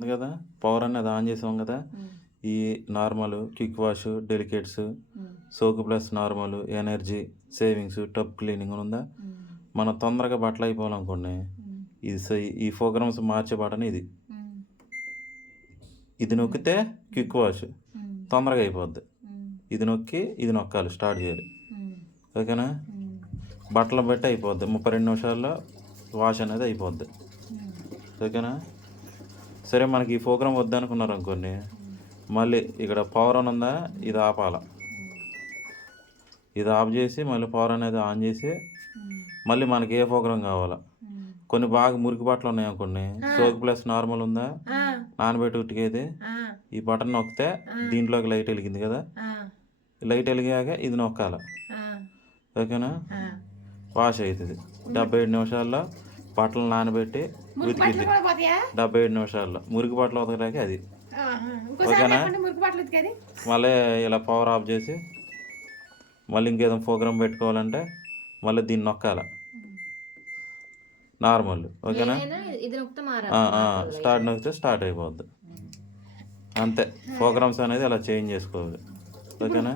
ఉంది కదా, పవర్ అనేది ఆన్ చేసాం కదా. ఈ నార్మల్, క్విక్ వాష్, డెలికేట్స్, సోకు plus normal, energy, savings, tub cleaning ఉందా. మనం తొందరగా బట్టలు అయిపోవాలనుకోండి, ఈ ప్రోగ్రామ్స్ మార్చే బటన్ ఇది. ఇది నొక్కితే క్విక్ వాష్ తొందరగా అయిపోద్ది. ఇది నొక్కి ఇది నొక్కాలి, స్టార్ట్ చేయాలి. ఓకేనా. బట్టలు బట్టి అయిపోద్ది, 32 నిమిషాల్లో వాష్ అనేది అయిపోద్ది. ఓకేనా. సరే, మనకి ఈ ప్రోగ్రామ్ వద్దనుకున్నారు అనుకోండి, మళ్ళీ ఇక్కడ పవర్ అని ఉందా, ఇది ఆపాల. ఇది ఆఫ్ చేసి మళ్ళీ పవర్ అనేది ఆన్ చేసి మళ్ళీ మనకి ఏ ప్రోగ్రామ్ కావాలా. కొన్ని బాగా మురికి బట్టలు ఉన్నాయనుకోండి, సోక్ ప్లస్ నార్మల్ ఉందా, నానబెట్టి ఉతికేది, ఈ బటన్ నొక్కితే దీంట్లోకి లైట్ వెలిగింది కదా, లైట్ వెలిగాక ఇది నొక్కాల. ఓకేనా. వాష్ అవుతుంది 77 నిమిషాల్లో. బట్టలు నానబెట్టి ఉతికిద్ది 77 నిమిషాల్లో. మురికి బట్టలు ఉతకడానికి అది. ఓకేనా. మళ్ళీ ఇలా పవర్ ఆఫ్ చేసి మళ్ళీ ఇంకేదైనా ప్రోగ్రామ్ పెట్టుకోవాలంటే మళ్ళీ దీన్ని నొక్కాల, నార్మల్. ఓకేనా. స్టార్ట్ నొక్కితే స్టార్ట్ అయిపోద్ది. అంతే, ప్రోగ్రామ్స్ అనేది అలా చేంజ్ చేసుకోవాలి. ఓకేనా.